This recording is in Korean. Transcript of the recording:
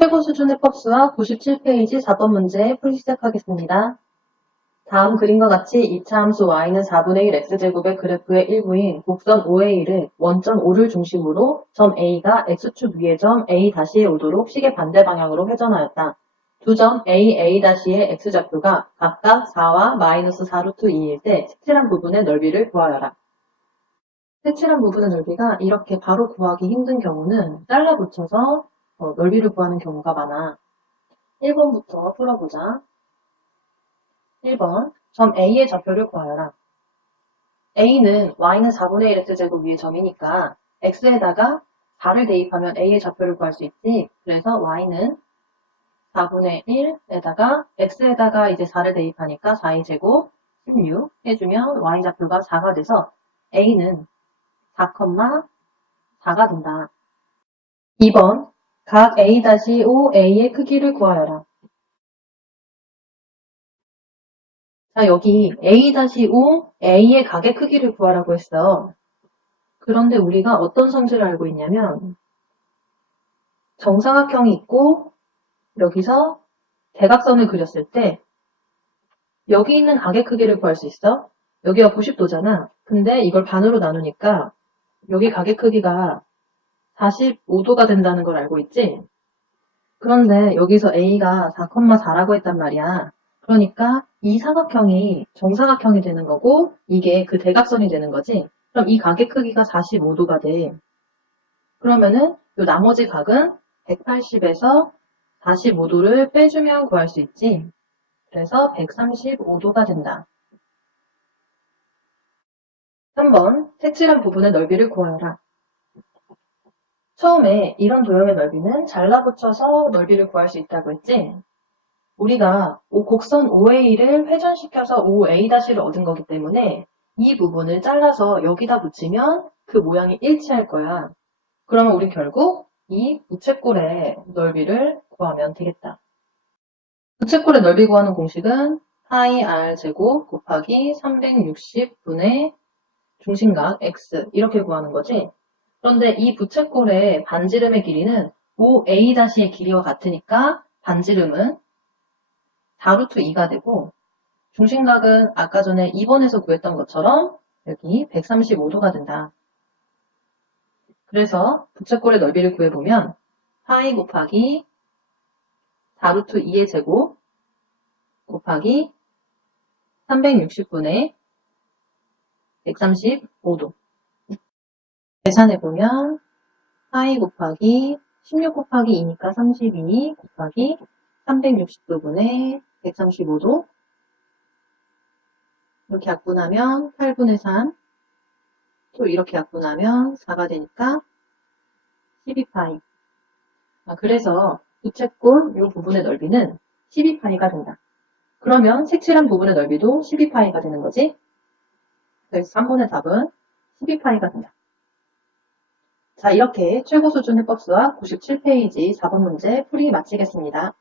최고 수준 해법수와 97페이지 4번 문제 풀이 시작하겠습니다. 다음 그림과 같이 2차 함수 y는 4분의 1 x제곱의 그래프의 일부인 곡선 OA를 원점 5를 중심으로 점 A가 x축 위의 점 A-에 오도록 시계 반대 방향으로 회전하였다. 두 점 A, A-의 x좌표가 각각 4와 마이너스 4루트 2일 때 색칠한 부분의 넓이를 구하여라. 색칠한 부분의 넓이가 이렇게 바로 구하기 힘든 경우는 잘라 붙여서 어, 넓이를 구하는 경우가 많아. 1번부터 풀어보자. 1번, 점 A의 좌표를 구하여라. A는 y는 4분의 1 x제곱 위의 점이니까 x에다가 4를 대입하면 A의 좌표를 구할 수 있지. 그래서 y는 4분의 1에다가 x에다가 이제 4를 대입하니까 4의 제곱 16 해주면 y 좌표가 4가 돼서 A는 4,4가 된다. 2번, 각 A-5A의 크기를 구하여라. 자, 여기 A-5, A의 각의 크기를 구하라고 했어. 그런데 우리가 어떤 성질을 알고 있냐면, 정사각형이 있고, 여기서 대각선을 그렸을 때, 여기 있는 각의 크기를 구할 수 있어. 여기가 90도잖아. 근데 이걸 반으로 나누니까, 여기 각의 크기가 45도가 된다는 걸 알고 있지? 그런데 여기서 A가 4,4라고 했단 말이야. 그러니까 이 사각형이 정사각형이 되는 거고 이게 그 대각선이 되는 거지. 그럼 이 각의 크기가 45도가 돼. 그러면은 이 나머지 각은 180에서 45도를 빼주면 구할 수 있지. 그래서 135도가 된다. 3번 색칠한 부분의 넓이를 구하여라. 처음에 이런 도형의 넓이는 잘라붙여서 넓이를 구할 수 있다고 했지? 우리가 오- 곡선 OA를 회전시켜서 OA-를 얻은 거기 때문에 이 부분을 잘라서 여기다 붙이면 그 모양이 일치할 거야. 그러면 우리 결국 이 부채꼴의 넓이를 구하면 되겠다. 부채꼴의 넓이 구하는 공식은 파이 r 제곱 곱하기 360분의 중심각 x 이렇게 구하는 거지. 그런데 이 부채꼴의 반지름의 길이는 OA-의 길이와 같으니까 반지름은 4루트 2가 되고 중심각은 아까 전에 2번에서 구했던 것처럼 여기 135도가 된다. 그래서 부채꼴의 넓이를 구해보면 파이 곱하기 4루트 2의 제곱 곱하기 360분의 135도 계산해 보면 파이 곱하기 16 곱하기 2니까 32 곱하기 360도분의 135도 이렇게 약분하면 8분의 3 또 이렇게 약분하면 4가 되니까 12파이 아, 그래서 부채꼴 이 부분의 넓이는 12파이가 된다. 그러면 색칠한 부분의 넓이도 12파이가 되는 거지? 그래서 3번의 답은 12파이가 된다. 자, 이렇게 최고 수준 해법수와 97페이지 4번 문제 풀이 마치겠습니다.